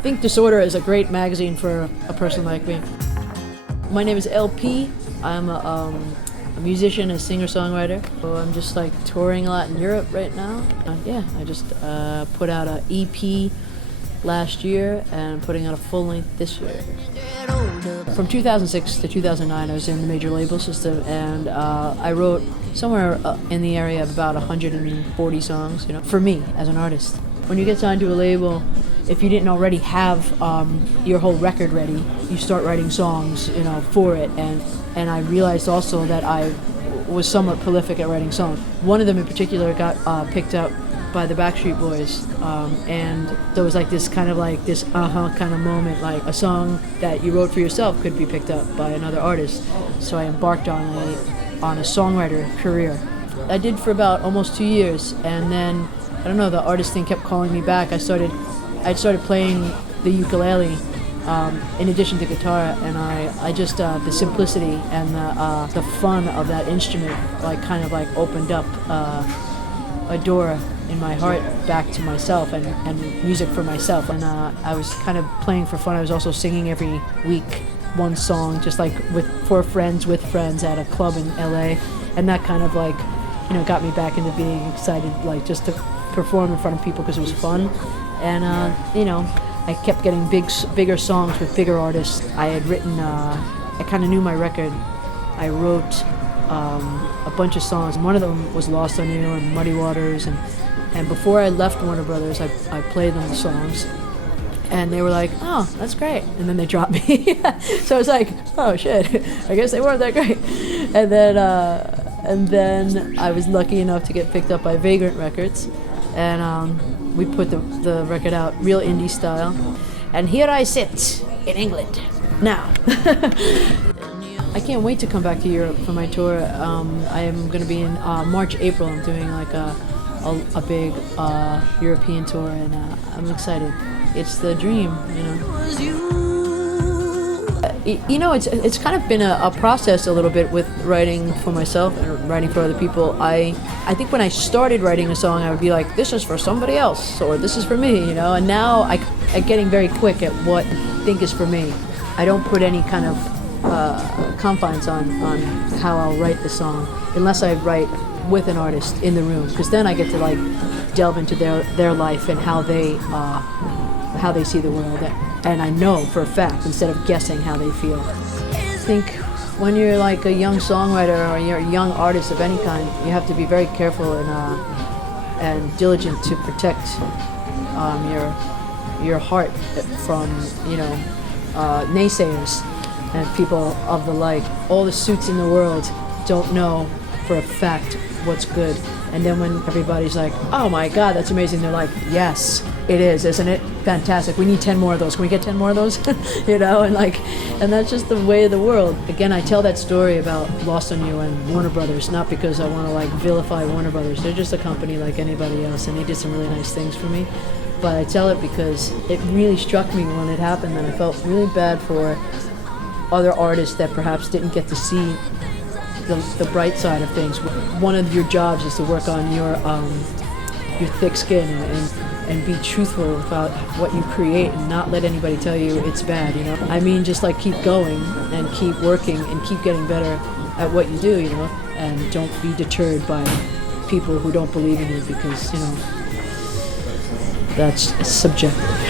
think Disorder is a great magazine for a person like me. My name is LP. I'm a musician, a singer-songwriter. So I'm just like touring a lot in Europe right now. Yeah, I just put out an EP last year and putting out a full length this year. From 2006 to 2009, I was in the major label system, and I wrote somewhere in the area of about 140 songs, for me as an artist. When you get signed to a label, if you didn't already have your whole record ready, you start writing songs, for it. And I realized also that I was somewhat prolific at writing songs. One of them in particular got picked up by the Backstreet Boys, and there was like this kind of moment, like a song that you wrote for yourself could be picked up by another artist. So I embarked on a songwriter career. I did for about almost 2 years, and then I don't know, the artist thing kept calling me back. I started playing the ukulele in addition to guitar, and I just the simplicity and the fun of that instrument kind of opened up a door in my heart back to myself and music for myself. And I was kind of playing for fun. I was also singing every week one song, just with friends at a club in LA, and that kind of got me back into being excited, just to perform in front of people because it was fun. And I kept getting bigger songs with bigger artists. I had written, I kind of knew my record. I wrote a bunch of songs. One of them was Lost on You and Muddy Waters, and before I left Warner Brothers, I played them the songs, and they were like, "Oh, that's great," and then they dropped me. So I was like, "Oh shit, I guess they weren't that great." And then I was lucky enough to get picked up by Vagrant Records, and we put the record out real indie style. And here I sit in England now. I can't wait to come back to Europe for my tour. I am going to be in March, April. I'm doing a big European tour, and I'm excited. It's the dream, It's kind of been a process a little bit with writing for myself and writing for other people. I think when I started writing a song, I would be like, this is for somebody else, or this is for me, And now I'm getting very quick at what I think is for me. I don't put any kind of confines on how I'll write the song unless I write with an artist in the room, because then I get to delve into their life and how they see the world, and I know for a fact instead of guessing how they feel. I think when you're a young songwriter or you're a young artist of any kind, you have to be very careful and diligent to protect your heart from naysayers and people of the like. All the suits in the world don't know for a fact what's good, and then when everybody's like, "Oh my God, that's amazing," they're like, "Yes, it is, isn't it? Fantastic. We need 10 more of those. Can we get 10 more of those?" And that's just the way of the world. Again, I tell that story about Lost on You and Warner Brothers, not because I want to vilify Warner Brothers. They're just a company like anybody else, and they did some really nice things for me. But I tell it because it really struck me when it happened, and I felt really bad for other artists that perhaps didn't get to see the bright side of things. One of your jobs is to work on your thick skin and be truthful about what you create and not let anybody tell you it's bad, I mean, just keep going and keep working and keep getting better at what you do, and don't be deterred by people who don't believe in you, because, that's subjective.